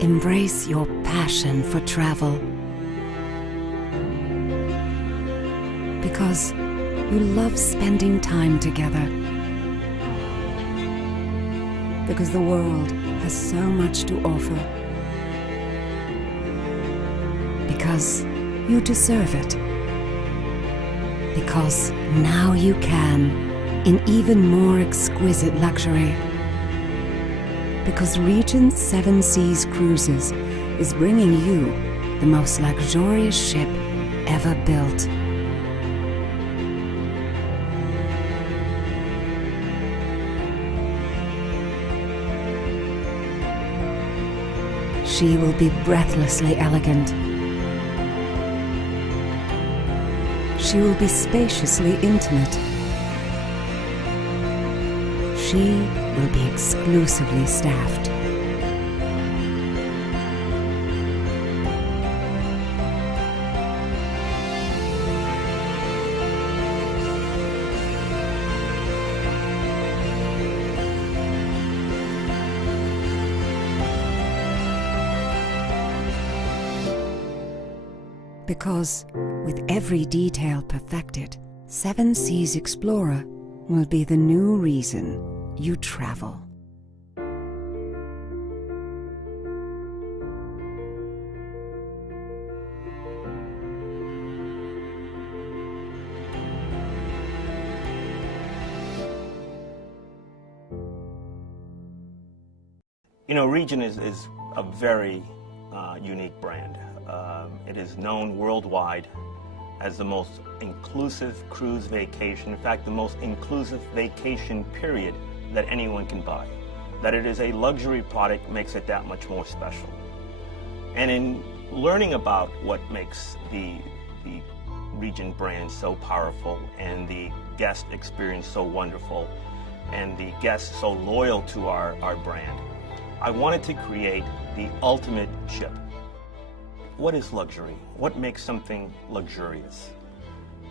Embrace your passion for travel. Because you love spending time together. Because the world has so much to offer. Because you deserve it. Because now you can, in even more exquisite luxury. Because Regent 7 Seas Cruises is bringing you the most luxurious ship ever built. She will be breathlessly elegant. She will be spaciously intimate. She will be exclusively staffed. Because, with every detail perfected, 7 Seas Explorer will be the new reason you travel. You know, Regent is a very unique brand. It is known worldwide as the most inclusive cruise vacation, in fact, the most inclusive vacation period that anyone can buy. That it is a luxury product makes it that much more special. And in learning about what makes the Regent brand so powerful and the guest experience so wonderful and the guests so loyal to our brand, I wanted to create the ultimate ship. What is luxury? What makes something luxurious?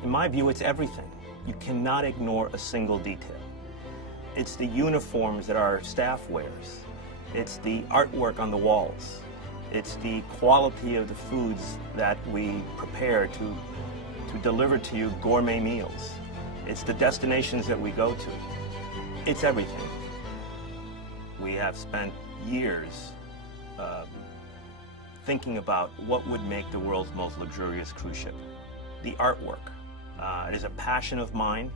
In my view, it's everything. You cannot ignore a single detail. It's the uniforms that our staff wears. It's the artwork on the walls. It's the quality of the foods that we prepare to deliver to you gourmet meals. It's the destinations that we go to. It's everything. We have spent years thinking about what would make the world's most luxurious cruise ship. The artwork. It is a passion of mine.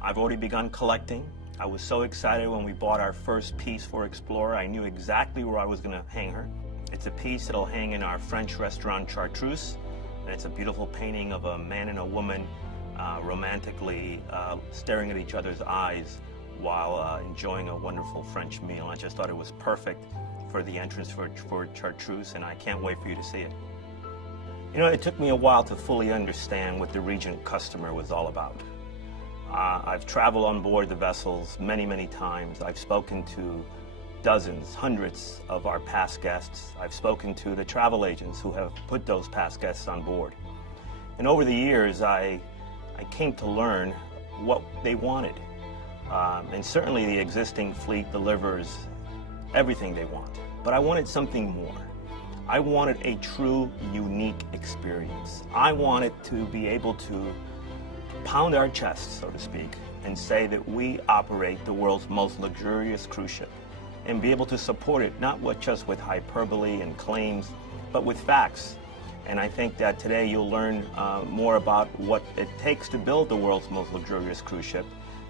I've already begun collecting. I was so excited when we bought our first piece for Explorer. I knew exactly where I was going to hang her. It's a piece that'll hang in our French restaurant Chartreuse, and it's a beautiful painting of a man and a woman romantically staring at each other's eyes while enjoying a wonderful French meal. I just thought it was perfect for the entrance for Chartreuse, and I can't wait for you to see it. You know, it took me a while to fully understand what the Regent customer was all about. I've traveled on board the vessels many, many times. I've spoken to dozens, hundreds of our past guests. I've spoken to the travel agents who have put those past guests on board. And over the years, I came to learn what they wanted. And certainly the existing fleet delivers everything they want. But I wanted something more. I wanted a true, unique experience. I wanted to be able to pound our chests, so to speak, and say that we operate the world's most luxurious cruise ship, and be able to support it not just with hyperbole and claims, but with facts. And I think that today you'll learn more about what it takes to build the world's most luxurious cruise ship,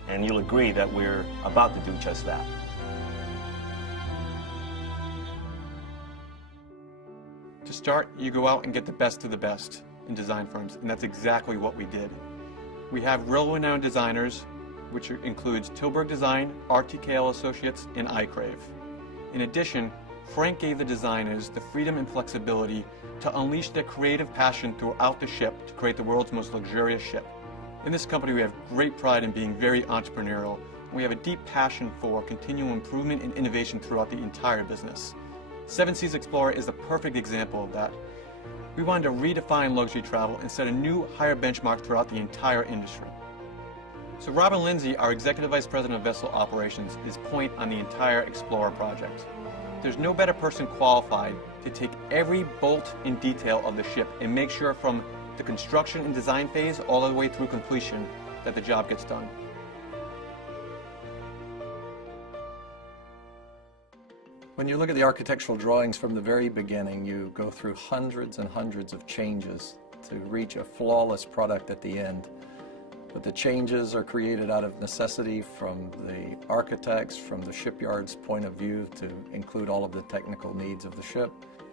and you'll agree that we're about to do just that. To start, you go out and get the best of the best in design firms, and that's exactly what we did. We have world-renowned designers, which includes Tilburg Design, RTKL Associates, and iCrave. In addition, Frank gave the designers the freedom and flexibility to unleash their creative passion throughout the ship to create the world's most luxurious ship. In this company, we have great pride in being very entrepreneurial, and we have a deep passion for continual improvement and innovation throughout the entire business. 7 Seas Explorer is the perfect example of that. We wanted to redefine luxury travel and set a new, higher benchmark throughout the entire industry. So Robin Lindsay, our Executive Vice President of Vessel Operations, is point on the entire Explorer project. There's no better person qualified to take every bolt in detail of the ship and make sure from the construction and design phase all the way through completion that the job gets done. When you look at the architectural drawings from the very beginning, you go through hundreds and hundreds of changes to reach a flawless product at the end. But the changes are created out of necessity from the architects, from the shipyard's point of view, to include all of the technical needs of the ship,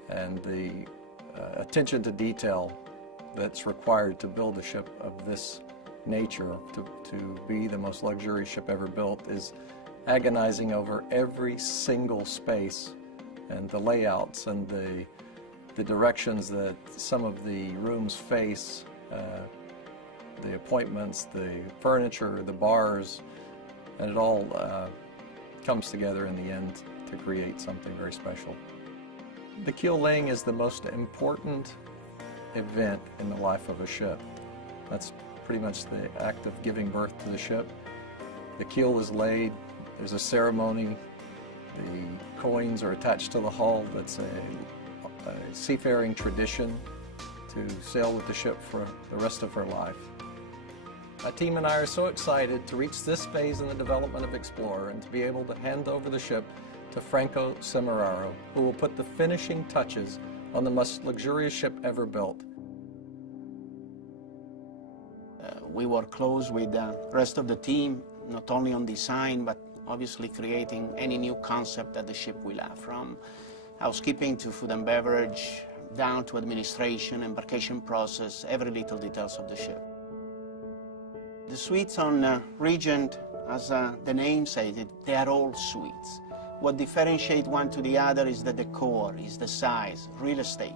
and the attention to detail that's required to build a ship of this nature, to be the most luxurious ship ever built, is agonizing over every single space and the layouts and the directions that some of the rooms face, the appointments, the furniture, the bars, and it all comes together in the end to create something very special. The keel laying is the most important event in the life of a ship. That's pretty much the act of giving birth to the ship. The keel is laid, there's a ceremony, the coins are attached to the hull. That's a seafaring tradition to sail with the ship for the rest of her life. My team and I are so excited to reach this phase in the development of Explorer and to be able to hand over the ship to Franco Semeraro, who will put the finishing touches on the most luxurious ship ever built. We work close with the rest of the team, not only on design, but obviously creating any new concept that the ship will have, from housekeeping to food and beverage, down to administration, embarkation process, every little details of the ship. The suites on Regent, as the name says it, they are all suites. What differentiates one to the other is the decor, is the size, real estate.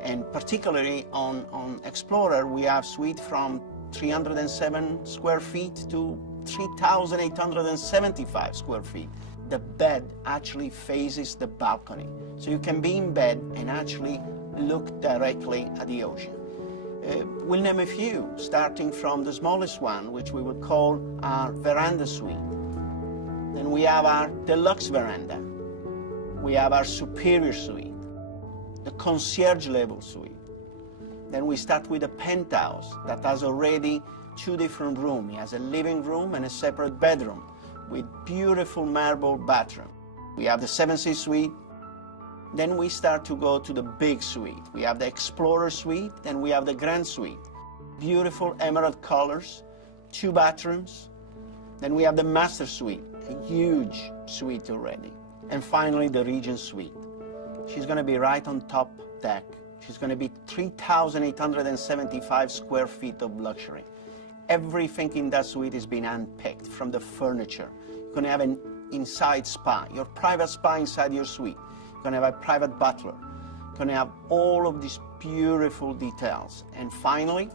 And particularly on Explorer, we have suite from 307 square feet to 3,875 square feet. The bed actually faces the balcony. So you can be in bed and actually look directly at the ocean. We'll name a few, starting from the smallest one, which we would call our veranda suite. Then we have our deluxe veranda. We have our superior suite, the concierge level suite. Then we start with a penthouse that has already two different rooms. It has a living room and a separate bedroom with beautiful marble bathroom. We have the 7 Seas suite. Then we start to go to the big suite. We have the Explorer suite, then we have the Grand suite. Beautiful emerald colors, 2 bathrooms. Then we have the Master suite, a huge suite already. And finally, the Regent suite. She's going to be right on top deck. She's going to be 3,875 square feet of luxury. Everything in that suite is being handpicked, from the furniture. You're going to have an inside spa, your private spa inside your suite. You're going to have a private butler. You're going to have all of these beautiful details. And finally,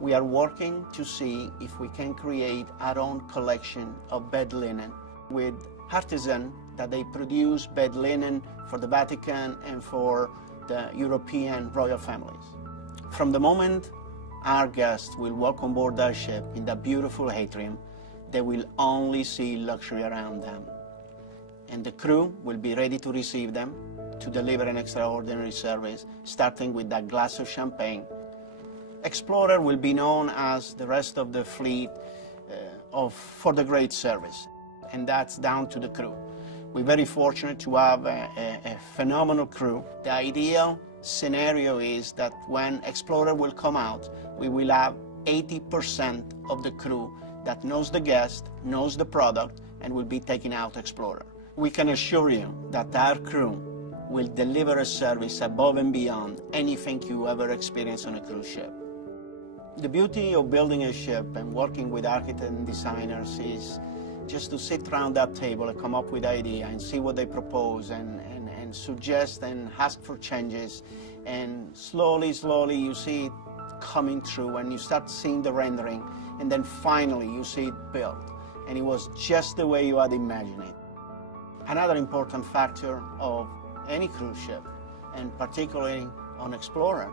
we are working to see if we can create our own collection of bed linen with artisans that they produce bed linen for the Vatican and for the European royal families. From the moment our guests will walk on board our ship in that beautiful atrium, they will only see luxury around them. And the crew will be ready to receive them, to deliver an extraordinary service, starting with that glass of champagne. Explorer will be known as the rest of the fleet for the great service, and that's down to the crew. We're very fortunate to have a phenomenal crew. The ideal scenario is that when Explorer will come out, we will have 80% of the crew that knows the guest, knows the product, and will be taking out Explorer. We can assure you that our crew will deliver a service above and beyond anything you ever experience on a cruise ship. The beauty of building a ship and working with architects and designers is just to sit around that table and come up with ideas and see what they propose and suggest and ask for changes. And slowly you see it coming through and you start seeing the rendering, and then finally you see it built. And it was just the way you had imagined it. Another important factor of any cruise ship, and particularly on Explorer,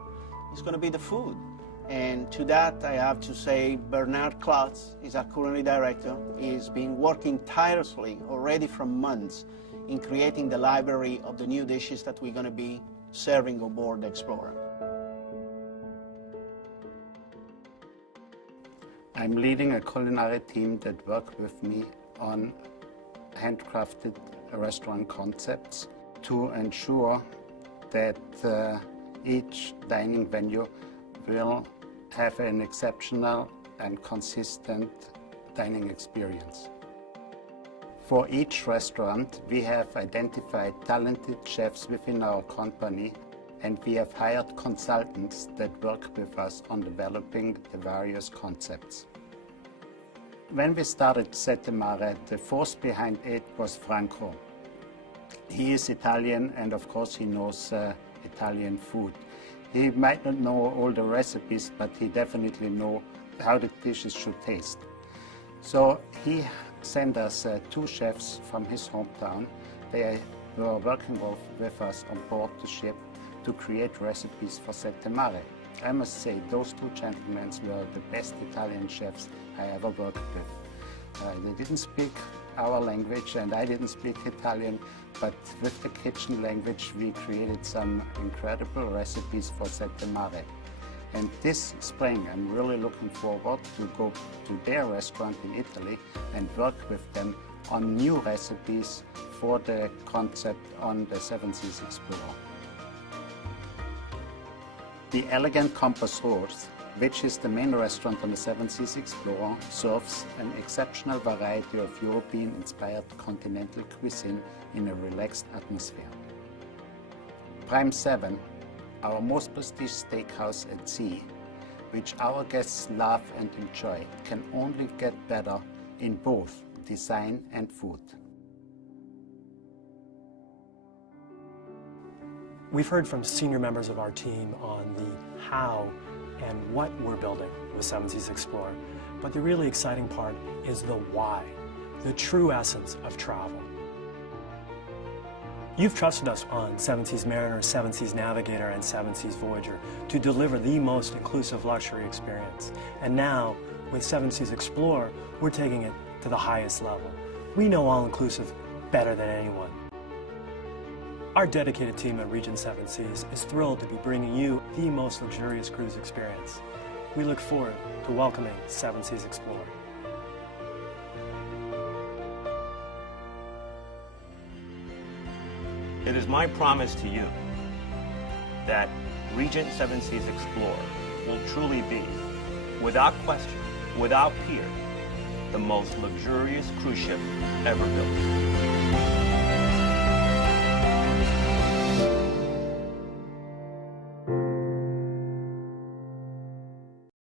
is going to be the food. And to that, I have to say Bernard Klotz is our culinary director. He's been working tirelessly already for months in creating the library of the new dishes that we're going to be serving aboard the Explorer. I'm leading a culinary team that work with me on handcrafted restaurant concepts to ensure that each dining venue will have an exceptional and consistent dining experience. For each restaurant, we have identified talented chefs within our company, and we have hired consultants that work with us on developing the various concepts. When we started Sette Mare, the force behind it was Franco. He is Italian, and of course he knows Italian food. He might not know all the recipes, but he definitely knows how the dishes should taste. So he sent us 2 chefs from his hometown. They were working with us on board the ship to create recipes for Sette Mare. I must say, those 2 gentlemen were the best Italian chefs I ever worked with. They didn't speak our language and I didn't speak Italian, but with the kitchen language we created some incredible recipes for Sette Mare. And this spring I'm really looking forward to go to their restaurant in Italy and work with them on new recipes for the concept on the Seven Seas Explorer. The Elegant Compass Rose, which is the main restaurant on the Seven Seas Explorer, serves an exceptional variety of European-inspired continental cuisine in a relaxed atmosphere. Prime 7, our most prestigious steakhouse at sea, which our guests love and enjoy, can only get better in both design and food. We've heard from senior members of our team on the how and what we're building with Seven Seas Explorer, but the really exciting part is the why, the true essence of travel. You've trusted us on Seven Seas Mariner, Seven Seas Navigator, and Seven Seas Voyager to deliver the most inclusive luxury experience. And now, with Seven Seas Explorer, we're taking it to the highest level. We know all-inclusive better than anyone. Our dedicated team at Regent Seven Seas is thrilled to be bringing you the most luxurious cruise experience. We look forward to welcoming Seven Seas Explorer. It is my promise to you that Regent Seven Seas Explorer will truly be, without question, without peer, the most luxurious cruise ship ever built.